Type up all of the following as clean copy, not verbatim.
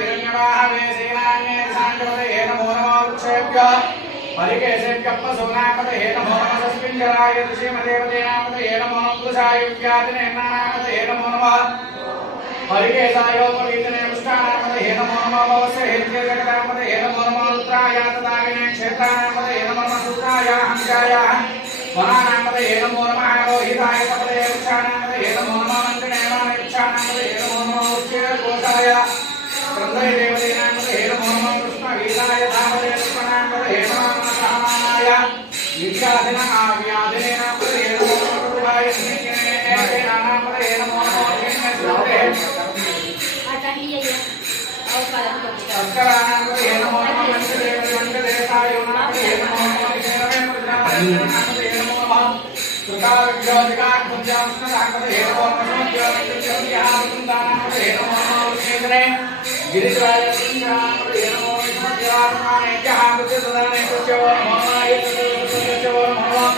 हिरण्यवाहवे सेनान्ये साङ्गपतये नमो नमः वृक्षेभ्यः परिकेशेभ्यप्पसूनापतये नमो नमः तस्मिञ्जराय ऋषिमदेवतेनापतये नमो नमः पुरुषाय व्यातिनेनापतये नमो नमः परिकेशायोपवीतने पुष्टानापतये नमो नमः भवस्य हेत्यजगदापतये नमो नमः रुद्राय तदागिने क्षेत्रानापतये नमो नमः सूत्राय हंसाय वनानापतये नमो नमः रोहिताय पतये वृक्षानापतये नमो नमः मन्त्रिणेवाय वृक्षानापतये नमो नमः उच्चकोशाय क्रन्धय देवतेनापतये नमो नमः कृष्णवीराय धामते कृष्णानापतये नमः महामाय विख्यातिना आव्याधिनेनापतये नमो नमः प्रभुवाय स्नेहिनेनापतये नमो नमः अस्करानापतये नमो नमः वंशदेवताय नापतये नमो नमः विष्णवे नमो नमः सुकाविज्योतिकाकुञ्जांस्नापतये नमो नमः ज्योतिर्ज्योतिर्यावृन्दानापतये नमो नमः विष्णुने गिरिराज कुञ्जानापतये नमो नमः देवात्माने जहामृतसदाने कुच्चवो नमो नमः यत्कुच्चवो नमो नमः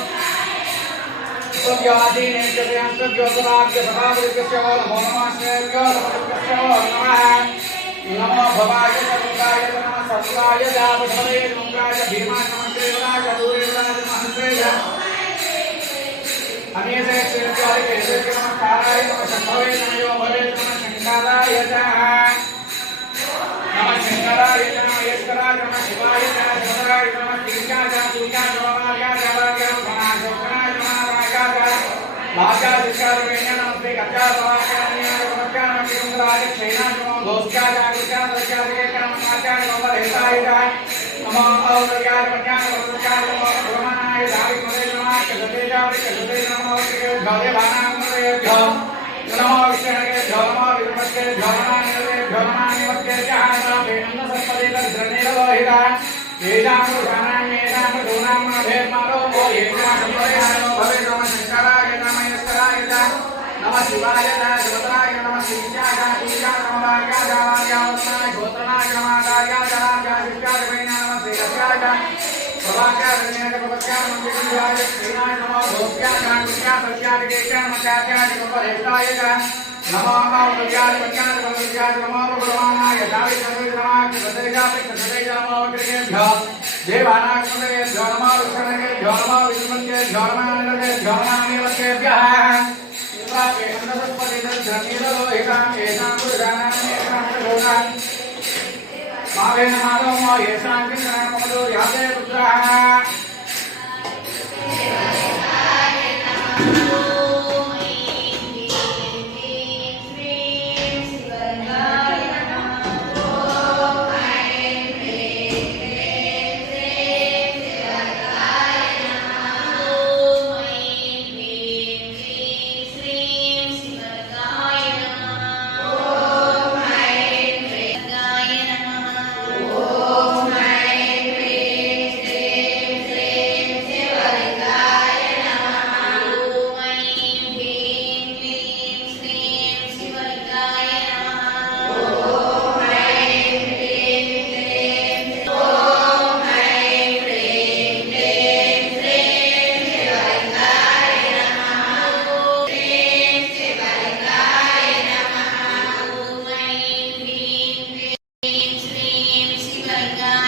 सुव्याधीने जगयांस्योतराज्य सभावृत्तिस्यवो नमो नमः श्रेयो कुच्चवो नमः नमो भवाय सर्वकाय नमः सर्वाय जावधवे मंगाय भीमाशमश्रेवराय दूरेवराय महंतेय अनेसे श्रेयाय केशे नमस्काराय नमः शंभवे नमो भवे नमः शंकराय नमः शंकराय नमः यस्कराय नमः शिवाय नमः शिवराय नमः तीर्याय पूजाय नमः यागाय भनाशोकराय नमः रागाय लागाय दिशाय नमस्ते गजाय भवाय नमः सुंदराय क्षेनाय नमः घोषाय जागृताय दर्शयाय कामनाय नमः हेताय नमः औरयाय प्रज्ञाय वरुणाय नमः ब्रह्मणाय धारि मरे नमः कदतेजाय कदते नमः गले भानामरे नमः विष्णुके नमः विष्णुके नमः निवत्ते जहाना बेनंद संपदे द्रनेल लोहिता येजाम पुराणान्येनाम दोनाम भेमालो येजाम संपदे नमो भवे नमः शंकराय नमः यस्कराय नमः शिवाय नमः शिवराय नमः शिवाय पूजाय नमः रागाय रागाय गोत्रनाय नमः रागाय रागाय शिष्याय नमः श्रीरस्याय प्रभाकाय प्रभाकाय मंदिराय श्रीनाय नमः भोक्याय कृष्णाय सत्याय केशाय मत्याय नमः हेताय नमो नमः प्रज्ञाय प्रज्ञाय प्रज्ञाय नमः भगवानाय दावि सर्वे नमः कदतेजाय नमः कृष्णेभ्यः देवानाय नमः विष्णुके नमः विष्णुके नमः निवत्तेभ्यः मावे नमो येषां कृष्णामो याते रुद्रः Bye.